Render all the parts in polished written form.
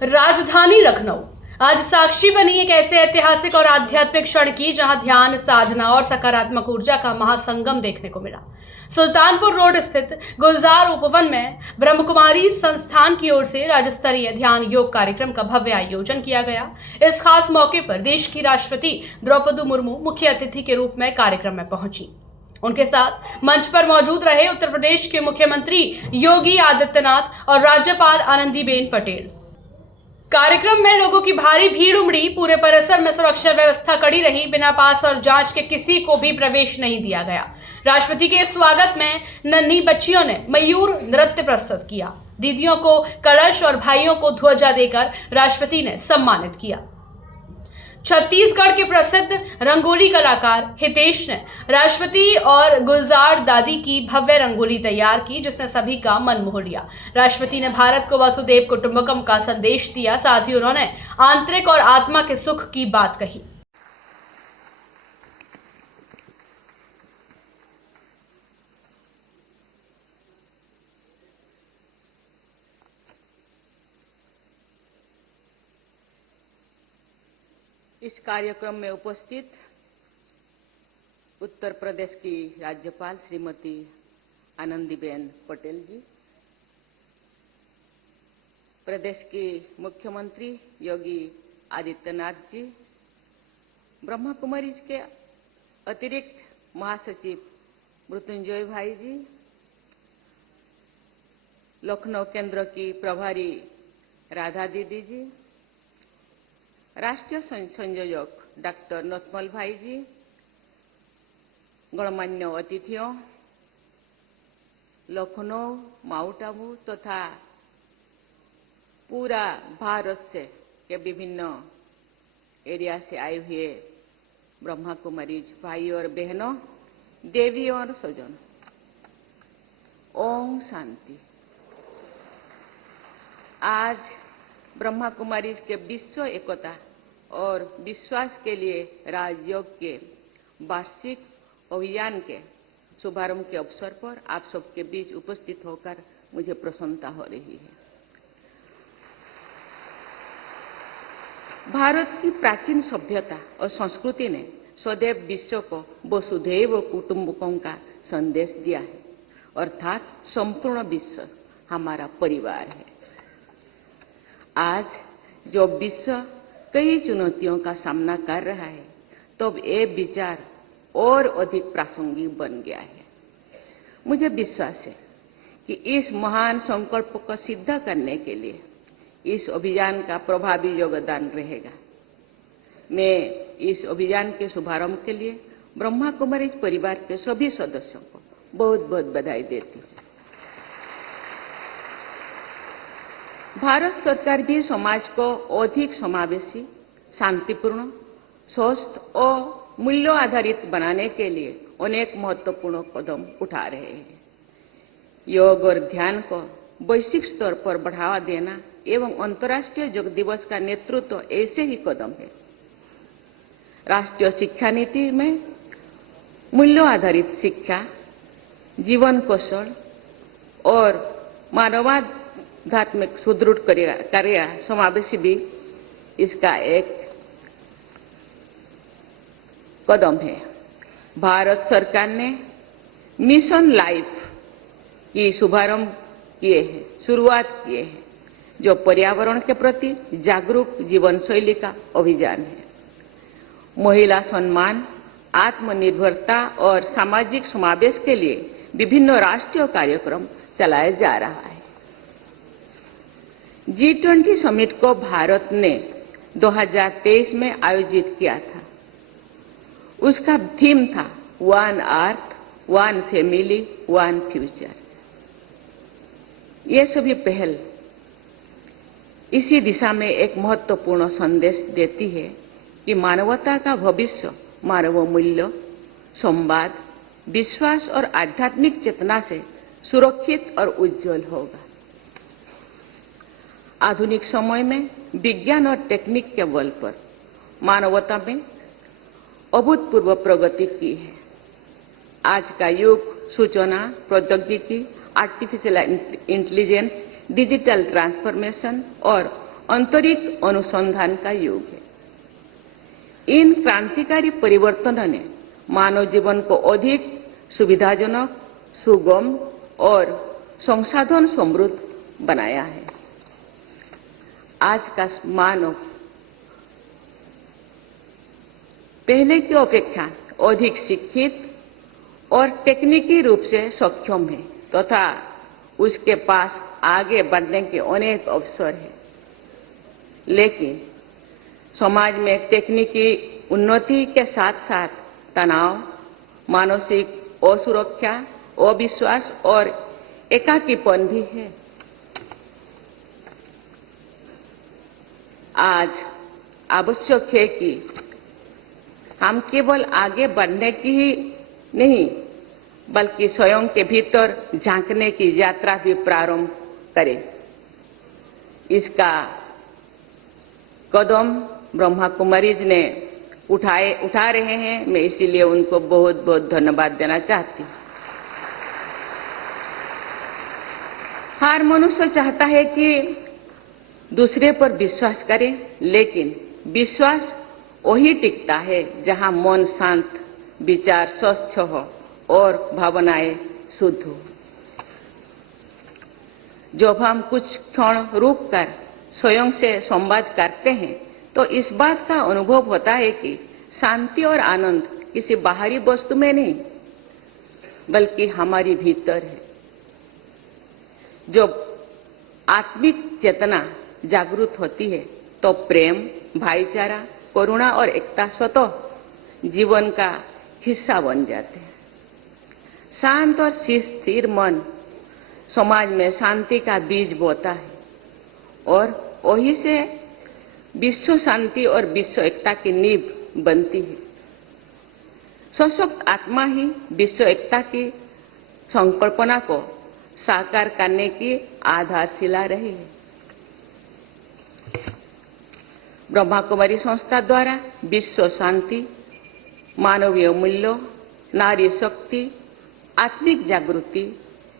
राजधानी लखनऊ आज साक्षी बनी एक ऐसे ऐतिहासिक और आध्यात्मिक क्षण की जहां ध्यान, साधना और सकारात्मक ऊर्जा का महासंगम देखने को मिला। सुल्तानपुर रोड स्थित गुलजार उपवन में ब्रह्मकुमारी संस्थान की ओर से राज्य स्तरीय ध्यान योग कार्यक्रम का भव्य आयोजन किया गया। इस खास मौके पर देश की राष्ट्रपति द्रौपदी मुर्मू मुख्य अतिथि के रूप में कार्यक्रम में पहुंची। उनके साथ मंच पर मौजूद रहे उत्तर प्रदेश के मुख्यमंत्री योगी आदित्यनाथ और राज्यपाल आनंदीबेन पटेल। कार्यक्रम में लोगों की भारी भीड़ उमड़ी। पूरे परिसर में सुरक्षा व्यवस्था कड़ी रही। बिना पास और जांच के किसी को भी प्रवेश नहीं दिया गया। राष्ट्रपति के स्वागत में नन्ही बच्चियों ने मयूर नृत्य प्रस्तुत किया। दीदियों को कलश और भाइयों को ध्वजा देकर राष्ट्रपति ने सम्मानित किया। छत्तीसगढ़ के प्रसिद्ध रंगोली कलाकार हितेश ने राष्ट्रपति और गुलजार दादी की भव्य रंगोली तैयार की, जिसने सभी का मन मोह लिया। राष्ट्रपति ने भारत को वसुधैव कुटुंबकम का संदेश दिया। साथ ही उन्होंने आंतरिक और आत्मा के सुख की बात कही। इस कार्यक्रम में उपस्थित उत्तर प्रदेश की राज्यपाल श्रीमती आनंदीबेन पटेल जी, प्रदेश की मुख्यमंत्री योगी आदित्यनाथ जी, ब्रह्मा कुमारी के अतिरिक्त महासचिव मृत्युंजय भाई जी, लखनऊ केंद्र की प्रभारी राधा दीदी जी, राष्ट्रीय संयोजक डॉक्टर नथमल भाई जी, गणमान्य अतिथियों, लखनऊ, माउंट आबू तथा पूरा भारत से के विभिन्न एरिया से आए हुए ब्रह्मा कुमारी भाई और बहनों, देवी और स्वजन, ओम शांति। आज ब्रह्मा कुमारी के विश्व एकता और विश्वास के लिए राजयोग के वार्षिक अभियान के शुभारंभ के अवसर पर आप सबके बीच उपस्थित होकर मुझे प्रसन्नता हो रही है। भारत की प्राचीन सभ्यता और संस्कृति ने सदैव विश्व को वसुधैव कुटुंबकम का संदेश दिया है, अर्थात संपूर्ण विश्व हमारा परिवार है। आज जो विश्व कई चुनौतियों का सामना कर रहा है, तब ये विचार और अधिक प्रासंगिक बन गया है। मुझे विश्वास है कि इस महान संकल्प को सिद्ध करने के लिए इस अभियान का प्रभावी योगदान रहेगा। मैं इस अभियान के शुभारंभ के लिए ब्रह्मा कुमारी परिवार के सभी सदस्यों को बहुत बहुत बधाई देती हूँ। भारत सरकार भी समाज को अधिक समावेशी, शांतिपूर्ण, स्वस्थ और मूल्यों आधारित बनाने के लिए अनेक महत्वपूर्ण कदम उठा रहे हैं। योग और ध्यान को वैश्विक स्तर पर बढ़ावा देना एवं अंतर्राष्ट्रीय योग दिवस का नेतृत्व ऐसे ही कदम है। राष्ट्रीय शिक्षा नीति में मूल्यों आधारित शिक्षा, जीवन कौशल और मानवाध्यात्मिक सुदृढ़ कार्य समावेशी भी इसका एक कदम है। भारत सरकार ने मिशन लाइफ की शुरुआत किए हैं, जो पर्यावरण के प्रति जागरूक जीवन शैली का अभियान है। महिला सम्मान, आत्मनिर्भरता और सामाजिक समावेश के लिए विभिन्न राष्ट्रीय कार्यक्रम चलाया जा रहा है। G20 समिट को भारत ने 2023 में आयोजित किया था। उसका थीम था one earth, one family, one future. ये सभी पहल इसी दिशा में एक महत्वपूर्ण संदेश देती है कि मानवता का भविष्य मानव मूल्य, संवाद, विश्वास और आध्यात्मिक चेतना से सुरक्षित और उज्जवल होगा। आधुनिक समय में विज्ञान और टेक्निक के बल पर मानवता में अभूतपूर्व प्रगति की है। आज का युग सूचना प्रौद्योगिकी, आर्टिफिशियल इंटेलिजेंस, डिजिटल ट्रांसफॉर्मेशन और अंतरिक्ष अनुसंधान का युग है। इन क्रांतिकारी परिवर्तनों ने मानव जीवन को अधिक सुविधाजनक, सुगम और संसाधन समृद्ध बनाया है। आज का मानव पहले की अपेक्षा अधिक शिक्षित और तकनीकी रूप से सक्षम है तथा उसके पास आगे बढ़ने के अनेक अवसर हैं। लेकिन समाज में तकनीकी उन्नति के साथ साथ तनाव, मानसिक असुरक्षा, अविश्वास और एकाकीपन भी है। आज आवश्यक है कि हम केवल आगे बढ़ने की ही नहीं बल्कि स्वयं के भीतर झांकने की यात्रा भी प्रारंभ करें। इसका कदम ब्रह्मा कुमारीज ने उठा रहे हैं। मैं इसीलिए उनको बहुत बहुत धन्यवाद देना चाहती हूँ। हर मनुष्य चाहता है कि दूसरे पर विश्वास करे, लेकिन विश्वास वही टिकता है जहां मन शांत, विचार स्वच्छ हो और भावनाएं शुद्ध हो। जब हम कुछ क्षण रुककर स्वयं से संवाद करते हैं तो इस बात का अनुभव होता है कि शांति और आनंद किसी बाहरी वस्तु में नहीं बल्कि हमारी भीतर है। जब आत्मिक चेतना जागृत होती है तो प्रेम, भाईचारा, करुणा और एकता स्वतः जीवन का हिस्सा बन जाते हैं। शांत और स्थिर मन समाज में शांति का बीज बोता है और वही से विश्व शांति और विश्व एकता की नींव बनती है। सशक्त आत्मा ही विश्व एकता की संकल्पना को साकार करने की आधारशिला रही है। ब्रह्मा कुमारी संस्था द्वारा विश्व शांति, मानवीय मूल्यों, नारी शक्ति, आत्मिक जागृति,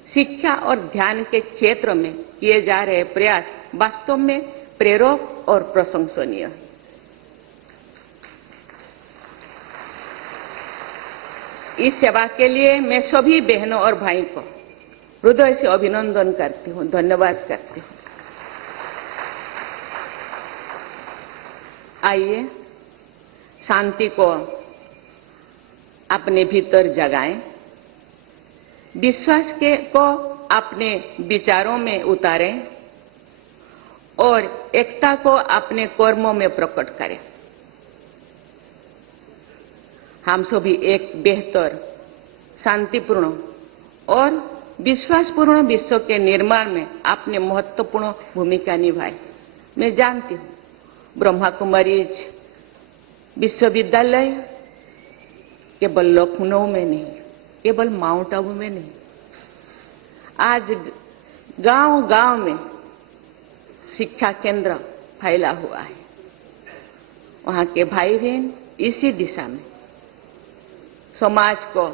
शिक्षा और ध्यान के क्षेत्र में किए जा रहे प्रयास वास्तव में प्रेरक और प्रशंसनीय है। इस सेवा के लिए मैं सभी बहनों और भाई को हृदय से अभिनंदन करती हूँ, धन्यवाद करती हूँ। आइए शांति को अपने भीतर जगाएं, विश्वास को अपने विचारों में उतारें और एकता को अपने कर्मों में प्रकट करें। हम सभी एक बेहतर, शांतिपूर्ण और विश्वासपूर्ण विश्व के निर्माण में अपनी महत्वपूर्ण भूमिका निभाए। मैं जानती हूँ ब्रह्मा कुमारीज विश्वविद्यालय केवल लखनऊ में नहीं, केवल माउंट आबू में नहीं, आज गांव-गांव में शिक्षा केंद्र फैला हुआ है। वहां के भाई बहन इसी दिशा में समाज को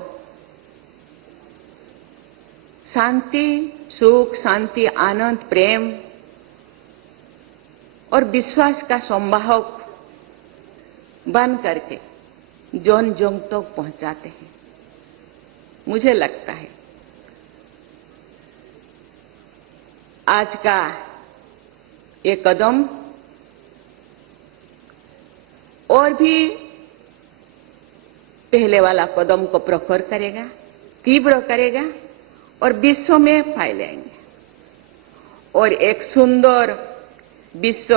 शांति, सुख, शांति, आनंद, प्रेम और विश्वास का संवाहक बन करके जन जन तक पहुंचाते हैं। मुझे लगता है आज का ये कदम और भी पहले वाला कदम को प्रखर करेगा, तीव्र करेगा और विश्व में फैलाएंगे और एक सुंदर विश्व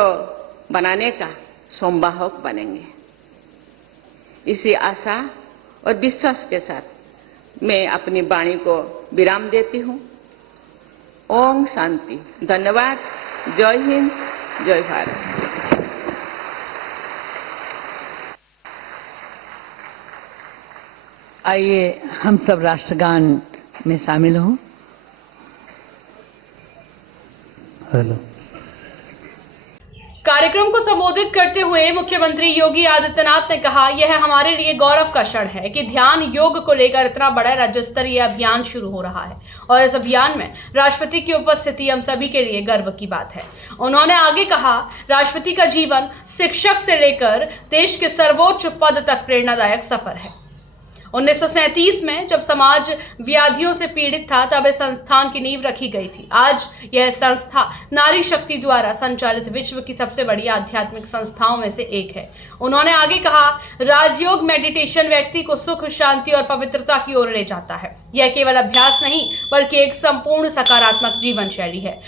बनाने का संवाहक बनेंगे। इसी आशा और विश्वास के साथ मैं अपनी वाणी को विराम देती हूँ। ओम शांति। धन्यवाद। जय हिंद, जय भारत। आइए हम सब राष्ट्रगान में शामिल हों। हेलो। कार्यक्रम को संबोधित करते हुए मुख्यमंत्री योगी आदित्यनाथ ने कहा, यह हमारे लिए गौरव का क्षण है कि ध्यान योग को लेकर इतना बड़ा राज्य स्तरीय अभियान शुरू हो रहा है और इस अभियान में राष्ट्रपति की उपस्थिति हम सभी के लिए गर्व की बात है। उन्होंने आगे कहा, राष्ट्रपति का जीवन शिक्षक से लेकर देश के सर्वोच्च पद तक प्रेरणादायक सफर है। 1937 में जब समाज व्याधियों से पीड़ित था तब इस संस्थान की नींव रखी गई थी। आज यह संस्था नारी शक्ति द्वारा संचालित विश्व की सबसे बड़ी आध्यात्मिक संस्थाओं में से एक है। उन्होंने आगे कहा, राजयोग मेडिटेशन व्यक्ति को सुख, शांति और पवित्रता की ओर ले जाता है। यह केवल अभ्यास नहीं बल्कि एक संपूर्ण सकारात्मक जीवन शैली है।